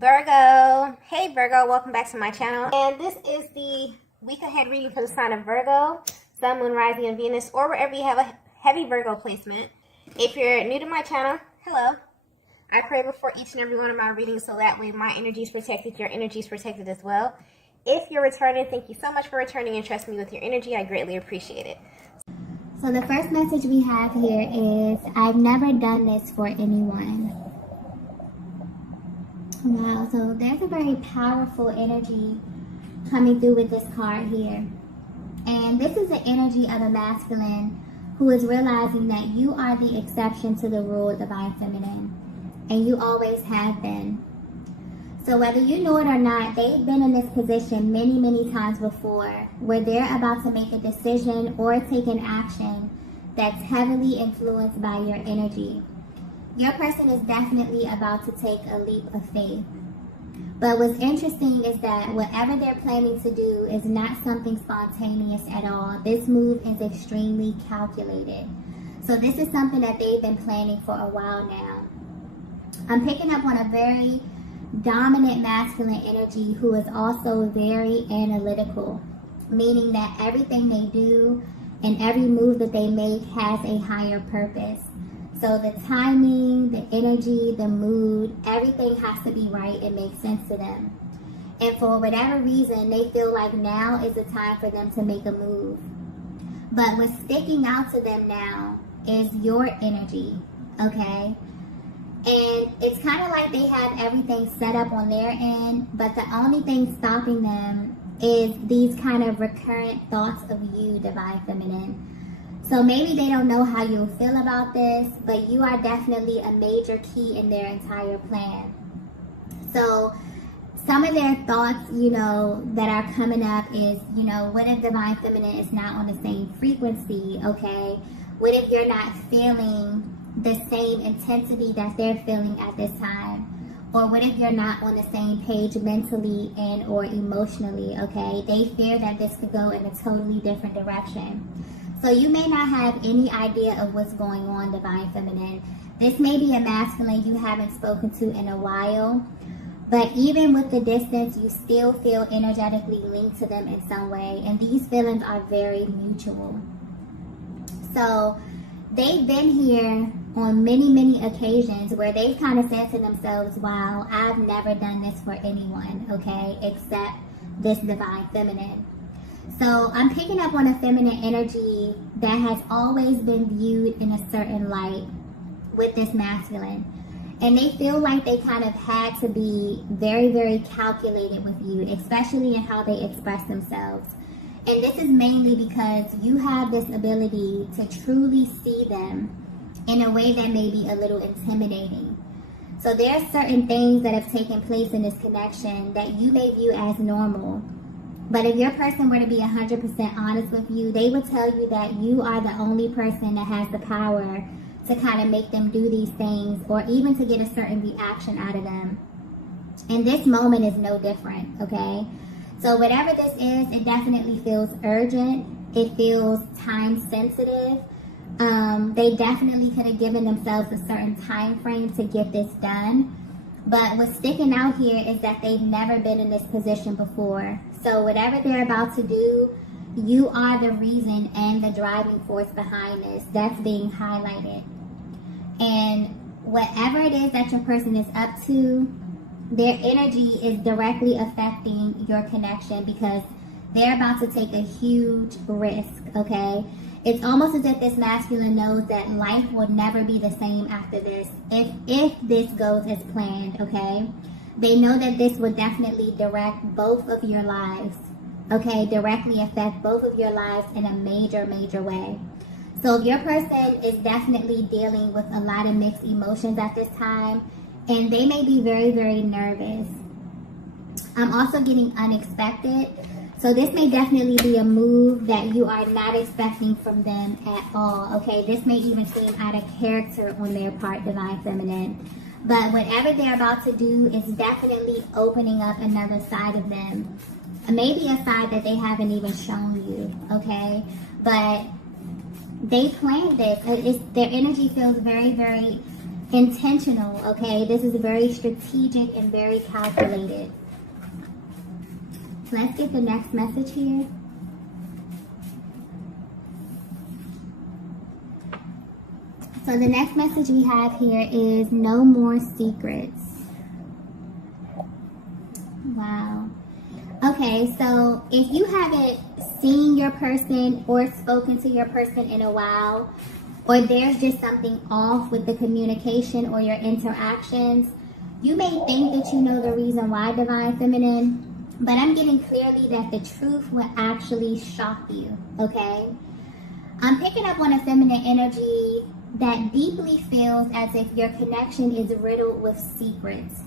Virgo. Hey Virgo, welcome back to my channel. And this is the week ahead reading for the sign of Virgo, Sun, Moon, Rising, and Venus, or wherever you have a heavy Virgo placement. If you're new to my channel, hello. I pray before each and every one of my readings so that way my energy is protected, your energy is protected as well. If you're returning, thank you so much for returning and trusting me with your energy. I greatly appreciate it. So the first message we have here is, I've never done this for anyone. Wow, so there's a very powerful energy coming through with this card here. And this is the energy of a masculine who is realizing that you are the exception to the rule, divine feminine. And you always have been. So whether you know it or not, they've been in this position many, many times before where they're about to make a decision or take an action that's heavily influenced by your energy. Your person is definitely about to take a leap of faith. But what's interesting is that whatever they're planning to do is not something spontaneous at all. This move is extremely calculated. So this is something that they've been planning for a while now. I'm picking up on a very dominant masculine energy who is also very analytical, meaning that everything they do and every move that they make has a higher purpose. So the timing, the energy, the mood, everything has to be right and make sense to them. And for whatever reason, they feel like now is the time for them to make a move. But what's sticking out to them now is your energy, okay? And it's kind of like they have everything set up on their end, but the only thing stopping them is these kind of recurrent thoughts of you, divine feminine. So maybe they don't know how you'll feel about this, but you are definitely a major key in their entire plan. So some of their thoughts, that are coming up is, what if divine feminine is not on the same frequency, okay? What if you're not feeling the same intensity that they're feeling at this time? Or what if you're not on the same page mentally and or emotionally, okay? They fear that this could go in a totally different direction. So you may not have any idea of what's going on, divine feminine. This may be a masculine you haven't spoken to in a while, but even with the distance, you still feel energetically linked to them in some way, and these feelings are very mutual. So they've been here on many, many occasions where they've kind of said to themselves, wow, I've never done this for anyone, okay, except this divine feminine. So I'm picking up on a feminine energy that has always been viewed in a certain light with this masculine. And they feel like they kind of had to be very, very calculated with you, especially in how they express themselves. And this is mainly because you have this ability to truly see them in a way that may be a little intimidating. So there are certain things that have taken place in this connection that you may view as normal. But if your person were to be 100% honest with you, they would tell you that you are the only person that has the power to kind of make them do these things or even to get a certain reaction out of them. And this moment is no different, okay? So whatever this is, it definitely feels urgent. It feels time sensitive. They definitely could have given themselves a certain time frame to get this done. But what's sticking out here is that they've never been in this position before. So whatever they're about to do, you are the reason and the driving force behind this. That's being highlighted. And whatever it is that your person is up to, their energy is directly affecting your connection because they're about to take a huge risk, okay? It's almost as if this masculine knows that life will never be the same after this, if this goes as planned, okay? They know that this will definitely direct both of your lives, okay? Directly affect both of your lives in a major, major way. So if your person is definitely dealing with a lot of mixed emotions at this time, and they may be very, very nervous. I'm also getting unexpected. So this may definitely be a move that you are not expecting from them at all, okay? This may even seem out of character on their part, divine feminine. But whatever they're about to do is definitely opening up another side of them. Maybe a side that they haven't even shown you, okay? But they planned this. Their energy feels very, very intentional, okay? This is very strategic and very calculated. So let's get the next message here. So the next message we have here is no more secrets. Wow. Okay, so if you haven't seen your person or spoken to your person in a while, or there's just something off with the communication or your interactions, you may think that you know the reason why, Divine Feminine, but I'm getting clearly that the truth will actually shock you, okay? I'm picking up on a feminine energy that deeply feels as if your connection is riddled with secrets.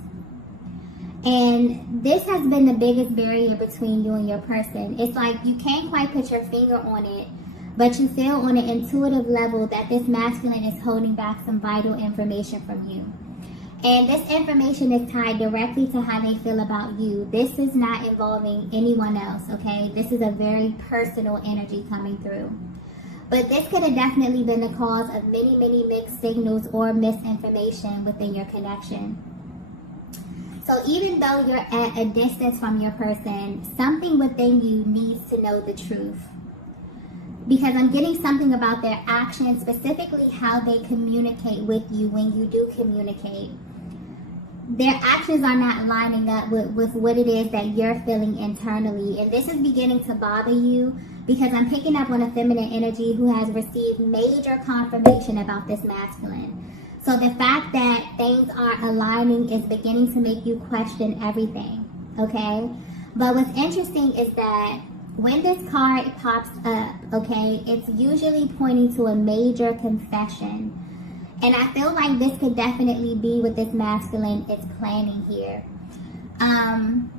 And this has been the biggest barrier between you and your person. It's like you can't quite put your finger on it, but you feel on an intuitive level that this masculine is holding back some vital information from you. And this information is tied directly to how they feel about you. This is not involving anyone else, okay? This is a very personal energy coming through. But this could have definitely been the cause of many, many mixed signals or misinformation within your connection. So even though you're at a distance from your person, something within you needs to know the truth. Because I'm getting something about their actions, specifically how they communicate with you when you do communicate. Their actions are not lining up with what it is that you're feeling internally. And this is beginning to bother you because I'm picking up on a feminine energy who has received major confirmation about this masculine. So the fact that things aren't aligning is beginning to make you question everything, okay? But what's interesting is that when this card pops up, okay, it's usually pointing to a major confession. And I feel like this could definitely be what this masculine is planning here. I'm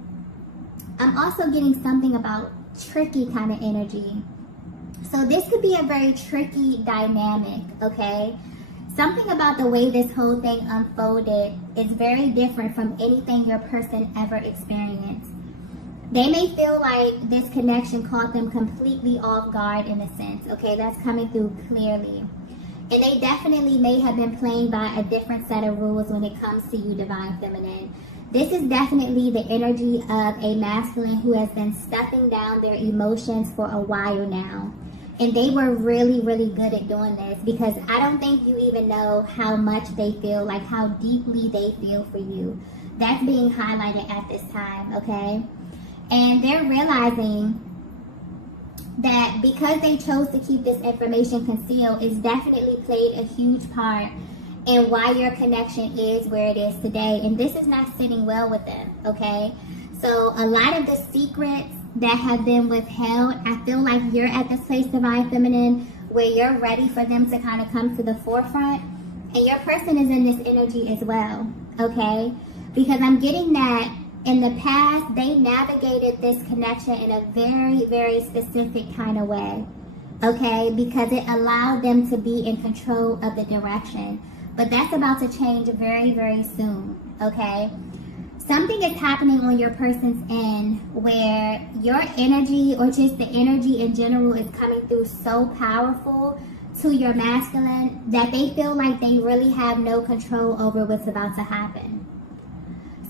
also getting something about tricky kind of energy. So this could be a very tricky dynamic, okay? Something about the way this whole thing unfolded is very different from anything your person ever experienced. They may feel like this connection caught them completely off guard in a sense, okay? That's coming through clearly. And they definitely may have been playing by a different set of rules when it comes to you, Divine Feminine. This is definitely the energy of a masculine who has been stuffing down their emotions for a while now. And they were really, really good at doing this because I don't think you even know how much they feel, like how deeply they feel for you. That's being highlighted at this time, okay? And they're realizing that because they chose to keep this information concealed, it's definitely played a huge part in why your connection is where it is today. And this is not sitting well with them, okay? So a lot of the secrets that have been withheld, I feel like you're at this place, Divine Feminine, where you're ready for them to kind of come to the forefront. And your person is in this energy as well, okay? Because I'm getting that in the past, they navigated this connection in a very, very specific kind of way, okay? Because it allowed them to be in control of the direction. But that's about to change very, very soon, okay? Something is happening on your person's end where your energy or just the energy in general is coming through so powerful to your masculine that they feel like they really have no control over what's about to happen.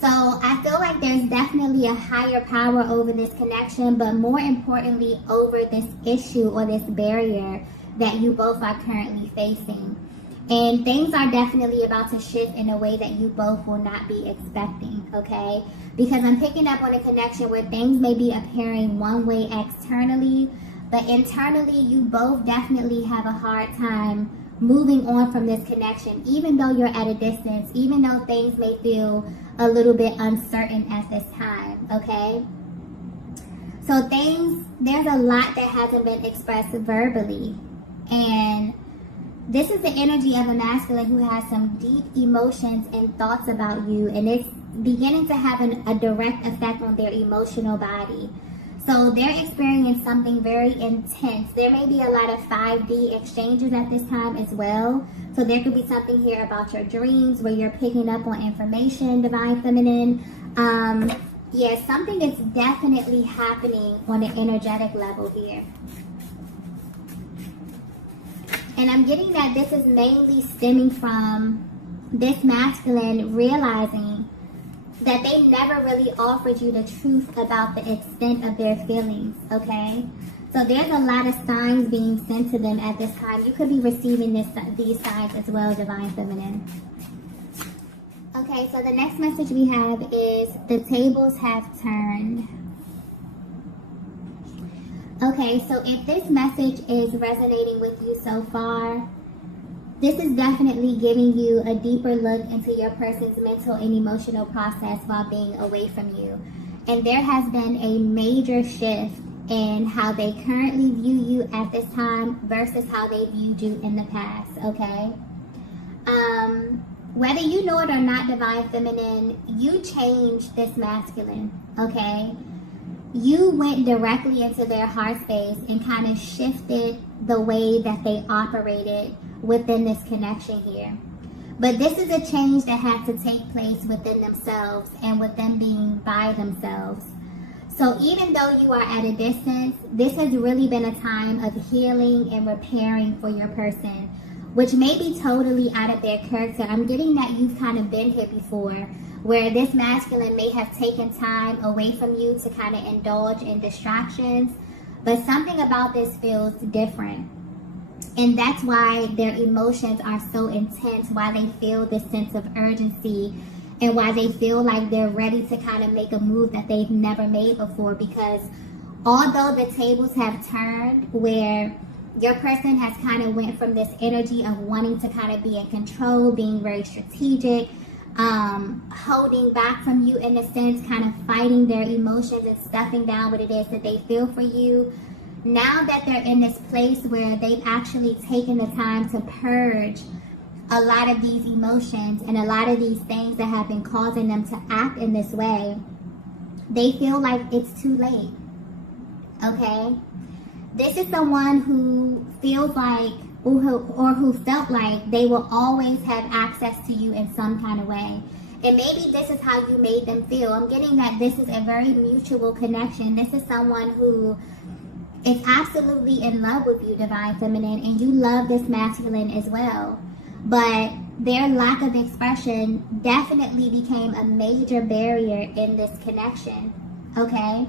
So I feel like there's definitely a higher power over this connection, but more importantly over this issue or this barrier that you both are currently facing. And things are definitely about to shift in a way that you both will not be expecting, okay? Because I'm picking up on a connection where things may be appearing one way externally, but internally you both definitely have a hard time moving on from this connection, even though you're at a distance, even though things may feel a little bit uncertain at this time, okay? So there's a lot that hasn't been expressed verbally. And this is the energy of a masculine who has some deep emotions and thoughts about you, and it's beginning to have a direct effect on their emotional body. So they're experiencing something very intense. There may be a lot of 5D exchanges at this time as well. So there could be something here about your dreams where you're picking up on information, Divine Feminine. Yeah, something is definitely happening on an energetic level here. And I'm getting that this is mainly stemming from this masculine realizing that they never really offered you the truth about the extent of their feelings, okay? So there's a lot of signs being sent to them at this time. You could be receiving these signs as well, Divine Feminine. Okay, so the next message we have is the tables have turned. Okay, so if this message is resonating with you so far, this is definitely giving you a deeper look into your person's mental and emotional process while being away from you. And there has been a major shift in how they currently view you at this time versus how they viewed you in the past, okay? Whether you know it or not, Divine Feminine, you changed this masculine, okay? You went directly into their heart space and kind of shifted the way that they operated within this connection here. But this is a change that had to take place within themselves and with them being by themselves. So even though you are at a distance, this has really been a time of healing and repairing for your person, which may be totally out of their character. I'm getting that you've kind of been here before, where this masculine may have taken time away from you to kind of indulge in distractions, but something about this feels different. And that's why their emotions are so intense, why they feel this sense of urgency, and why they feel like they're ready to kind of make a move that they've never made before. Because although the tables have turned, where your person has kind of went from this energy of wanting to kind of be in control, being very strategic, holding back from you in a sense, kind of fighting their emotions and stuffing down what it is that they feel for you. Now that they're in this place where they've actually taken the time to purge a lot of these emotions and a lot of these things that have been causing them to act in this way, they feel like it's too late, okay? This is someone who feels like, or who felt like they will always have access to you in some kind of way. And maybe this is how you made them feel. I'm getting that this is a very mutual connection. This is someone who is absolutely in love with you, Divine Feminine, and you love this masculine as well. But their lack of expression definitely became a major barrier in this connection, okay?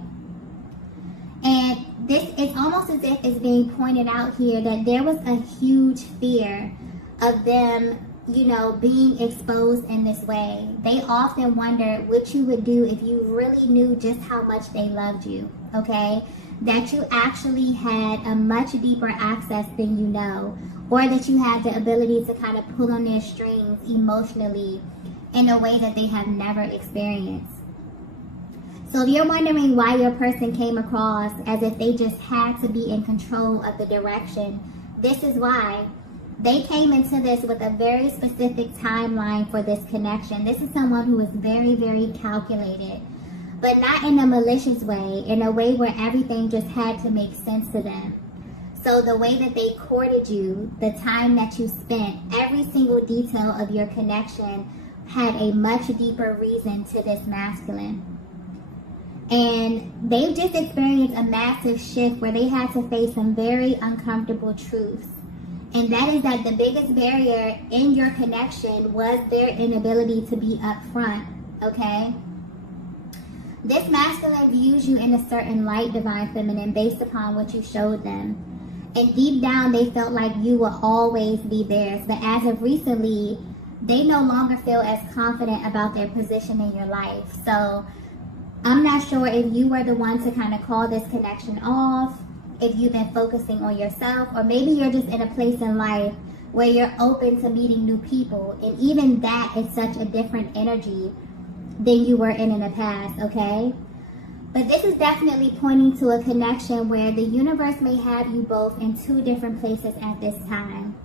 And this is almost as if it's being pointed out here that there was a huge fear of them, you know, being exposed in this way. They often wondered what you would do if you really knew just how much they loved you, okay? That you actually had a much deeper access than you know, or that you had the ability to kind of pull on their strings emotionally in a way that they have never experienced. So if you're wondering why your person came across as if they just had to be in control of the direction, this is why. They came into this with a very specific timeline for this connection. This is someone who is very, very calculated, but not in a malicious way, in a way where everything just had to make sense to them. So the way that they courted you, the time that you spent, every single detail of your connection had a much deeper reason to this masculine. And they've just experienced a massive shift where they had to face some very uncomfortable truths. And that is that the biggest barrier in your connection was their inability to be upfront, okay? This masculine views you in a certain light, Divine Feminine, based upon what you showed them. And deep down, they felt like you will always be theirs. But as of recently, they no longer feel as confident about their position in your life. So I'm not sure if you were the one to kind of call this connection off, if you've been focusing on yourself, or maybe you're just in a place in life where you're open to meeting new people. And even that is such a different energy than you were in the past, okay? But this is definitely pointing to a connection where the universe may have you both in two different places at this time.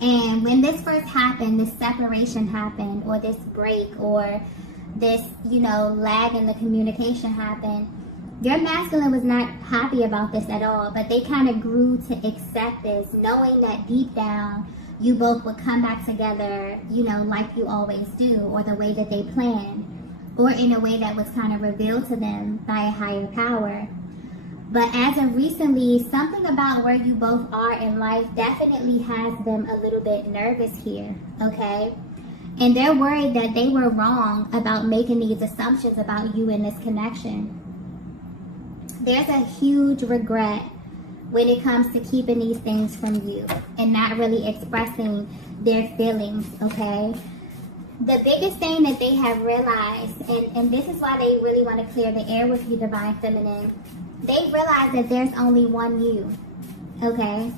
And when this first happened, this separation happened, or this break, or this, you know, lag in the communication happened, your masculine was not happy about this at all, but they kind of grew to accept this, knowing that deep down, you both would come back together, you know, like you always do, or the way that they planned, or in a way that was kind of revealed to them by a higher power. But as of recently, something about where you both are in life definitely has them a little bit nervous here, okay? And they're worried that they were wrong about making these assumptions about you in this connection. There's a huge regret when it comes to keeping these things from you and not really expressing their feelings, okay? The biggest thing that they have realized, and this is why they really want to clear the air with you, Divine Feminine, they realize that there's only one you, okay?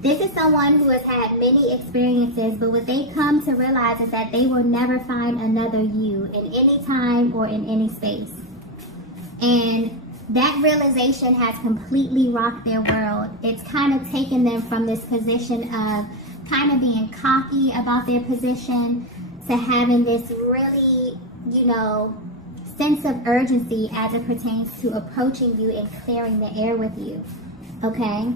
This is someone who has had many experiences, but what they come to realize is that they will never find another you in any time or in any space. And that realization has completely rocked their world. It's kind of taken them from this position of kind of being cocky about their position to having this really, sense of urgency as it pertains to approaching you and clearing the air with you, okay?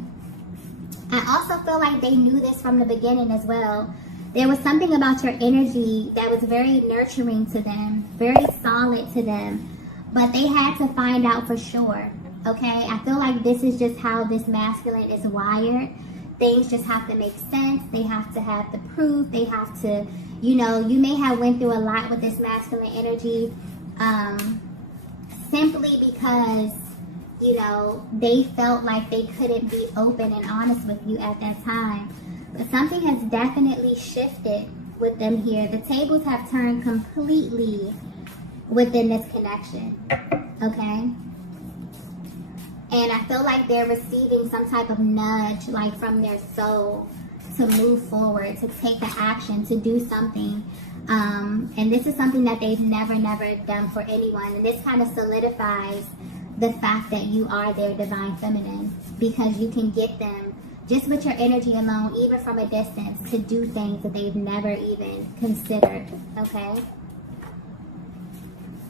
I also feel like they knew this from the beginning as well. There was something about your energy that was very nurturing to them, very solid to them, but they had to find out for sure, okay? I feel like this is just how this masculine is wired. Things just have to make sense. They have to have the proof. They have to, you may have went through a lot with this masculine energy simply because they felt like they couldn't be open and honest with you at that time. But something has definitely shifted with them here. The tables have turned completely within this connection, okay? And I feel like they're receiving some type of nudge, like from their soul, to move forward, to take the action, to do something. And this is something that they've never done for anyone. And this kind of solidifies the fact that you are their divine feminine, because you can get them just with your energy alone, even from a distance, to do things that they've never even considered, okay?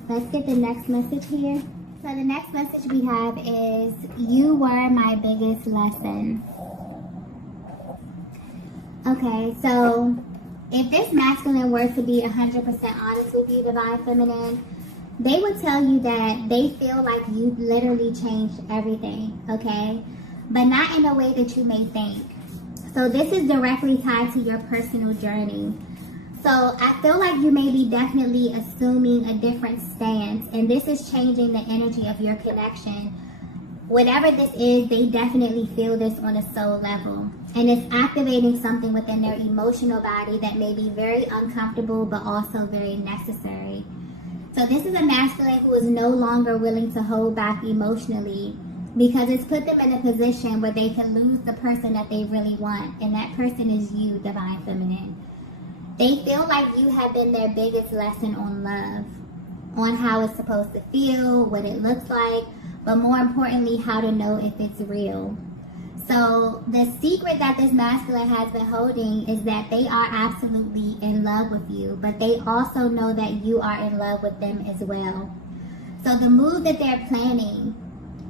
Let's get the next message here. So the next message we have is, you were my biggest lesson. Okay, so if this masculine were to be 100% honest with you, Divine Feminine, they would tell you that they feel like you literally changed everything, okay? But not in a way that you may think. So this is directly tied to your personal journey. So I feel like you may be definitely assuming a different stance, and this is changing the energy of your connection. Whatever this is, they definitely feel this on a soul level. And it's activating something within their emotional body that may be very uncomfortable, but also very necessary. So this is a masculine who is no longer willing to hold back emotionally, because it's put them in a position where they can lose the person that they really want. And that person is you, Divine Feminine. They feel like you have been their biggest lesson on love, on how it's supposed to feel, what it looks like, but more importantly, how to know if it's real. So the secret that this masculine has been holding is that they are absolutely in love with you, but they also know that you are in love with them as well. So the move that they're planning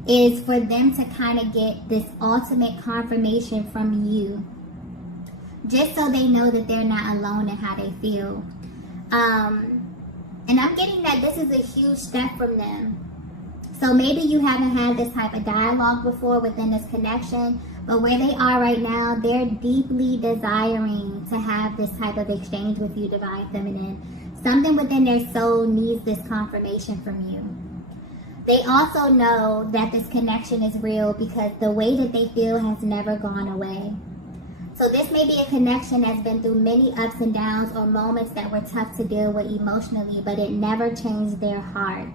is for them to kind of get this ultimate confirmation from you, just so they know that they're not alone in how they feel. And I'm getting that this is a huge step from them. So maybe you haven't had this type of dialogue before within this connection, but where they are right now, they're deeply desiring to have this type of exchange with you, Divine Feminine. Something within their soul needs this confirmation from you. They also know that this connection is real because the way that they feel has never gone away. So this may be a connection that's been through many ups and downs, or moments that were tough to deal with emotionally, but it never changed their heart.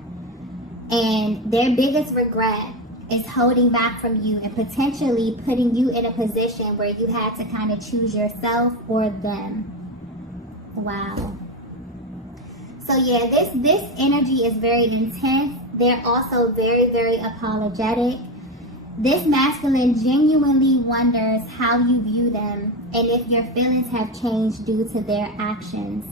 And their biggest regret is holding back from you and potentially putting you in a position where you had to kind of choose yourself or them. Wow. So yeah, this energy is very intense. They're also very apologetic. This masculine genuinely wonders how you view them and if your feelings have changed due to their actions.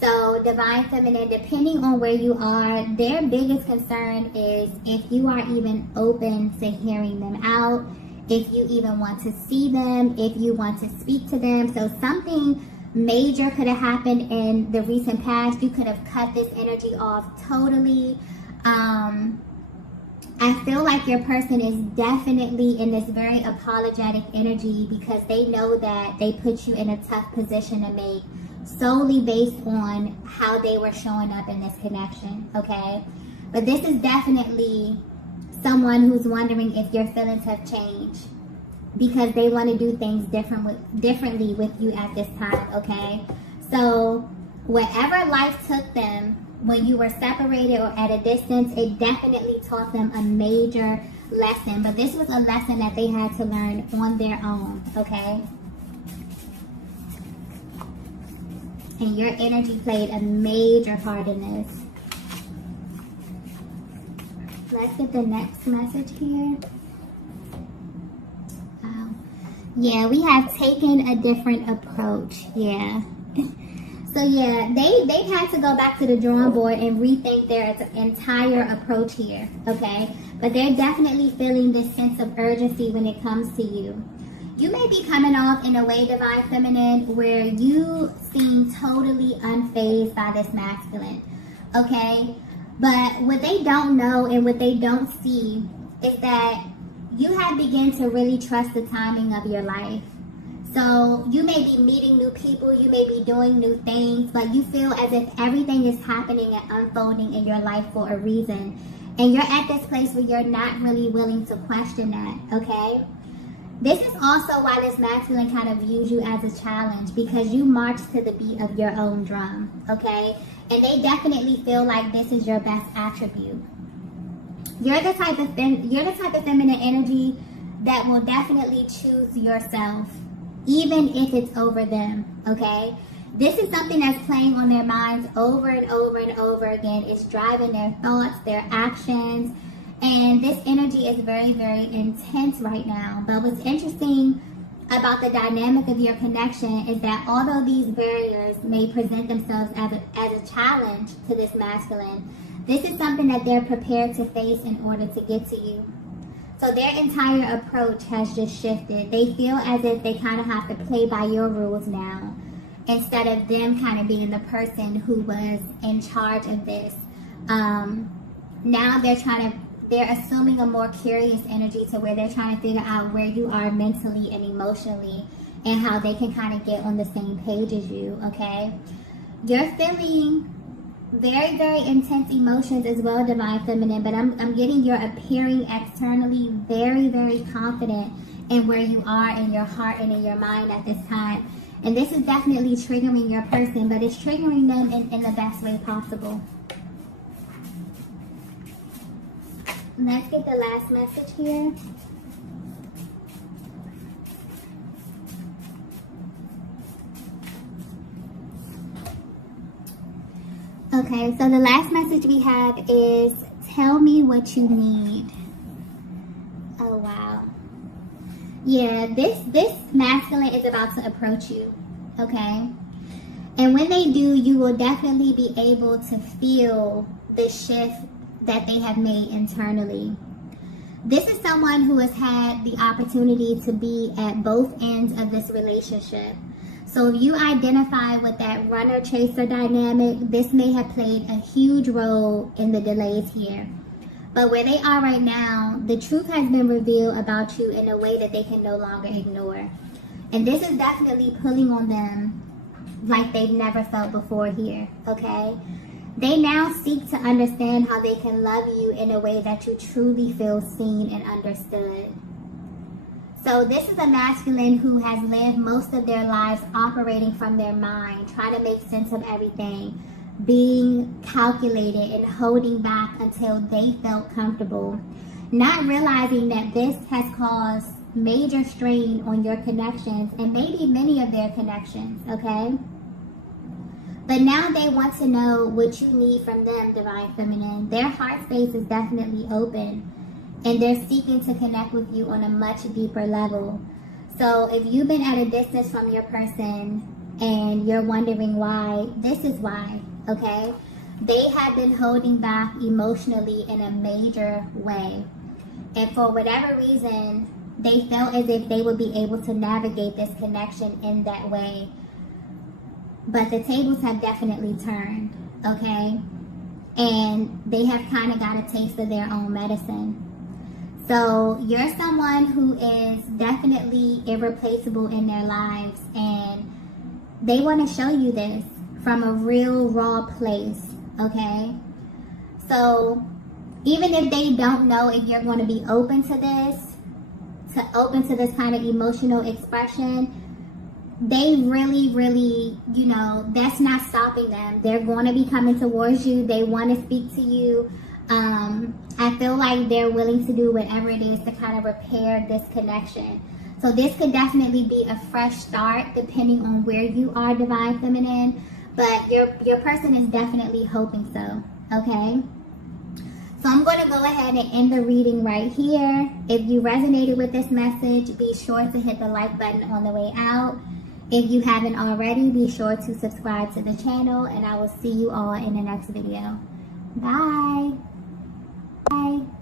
So Divine Feminine, depending on where you are, their biggest concern is if you are even open to hearing them out, if you even want to see them, if you want to speak to them. So something major could have happened in the recent past. You could have cut this energy off totally. I feel like your person is definitely in this very apologetic energy because they know that they put you in a tough position to make solely based on how they were showing up in this connection, okay? But this is definitely someone who's wondering if your feelings have changed because they want to do things differently with you at this time, okay? So wherever life took them when you were separated or at a distance, it definitely taught them a major lesson. But this was a lesson that they had to learn on their own, okay? And your energy played a major part in this. Let's get the next message here. Yeah, we have taken a different approach. Yeah. So yeah, they've had to go back to the drawing board and rethink their entire approach here, okay? But they're definitely feeling this sense of urgency when it comes to you. You may be coming off in a way, Divine Feminine, where you seem totally unfazed by this masculine, okay? But what they don't know and what they don't see is that you have begun to really trust the timing of your life. So you may be meeting new people, you may be doing new things, but you feel as if everything is happening and unfolding in your life for a reason. And you're at this place where you're not really willing to question that, okay? This is also why this masculine kind of views you as a challenge, because you march to the beat of your own drum, okay? And they definitely feel like this is your best attribute. You're the type of feminine energy that will definitely choose yourself, even if it's over them, okay? This is something that's playing on their minds over and over and over again. It's driving their thoughts, their actions, and this energy is very, very intense right now. But what's interesting about the dynamic of your connection is that although these barriers may present themselves as a challenge to this masculine, this is something that they're prepared to face in order to get to you. So their entire approach has just shifted. They feel as if they kind of have to play by your rules now, instead of them kind of being the person who was in charge of this. Now they're assuming a more curious energy to where they're trying to figure out where you are mentally and emotionally and how they can kind of get on the same page as you, okay? You're feeling very, very intense emotions as well, Divine Feminine, but I'm getting you're appearing externally very, very confident in where you are in your heart and in your mind at this time. And this is definitely triggering your person, but it's triggering them in the best way possible. Let's get the last message here. Okay, so the last message we have is, tell me what you need. Oh, wow. Yeah, this masculine is about to approach you, okay? And when they do, you will definitely be able to feel the shift that they have made internally. This is someone who has had the opportunity to be at both ends of this relationship. So if you identify with that runner-chaser dynamic, this may have played a huge role in the delays here. But where they are right now, the truth has been revealed about you in a way that they can no longer ignore. And this is definitely pulling on them like they've never felt before here, okay? They now seek to understand how they can love you in a way that you truly feel seen and understood. So this is a masculine who has lived most of their lives operating from their mind, trying to make sense of everything, being calculated and holding back until they felt comfortable, not realizing that this has caused major strain on your connections and maybe many of their connections, okay? But now they want to know what you need from them, Divine Feminine. Their heart space is definitely open, and they're seeking to connect with you on a much deeper level. So if you've been at a distance from your person and you're wondering why, this is why, okay? They have been holding back emotionally in a major way. And for whatever reason, they felt as if they would be able to navigate this connection in that way. But the tables have definitely turned, okay? And they have kind of got a taste of their own medicine. So you're someone who is definitely irreplaceable in their lives, and they want to show you this from a real raw place, okay? So even if they don't know if you're going to be open to this kind of emotional expression, they really, you know, that's not stopping them. They're going to be coming towards you. They want to speak to you. I feel like they're willing to do whatever it is to kind of repair this connection. So this could definitely be a fresh start depending on where you are, Divine Feminine. But your person is definitely hoping so, okay? So I'm going to go ahead and end the reading right here. If you resonated with this message, be sure to hit the like button on the way out. If you haven't already, be sure to subscribe to the channel, and I will see you all in the next video. Bye. Bye.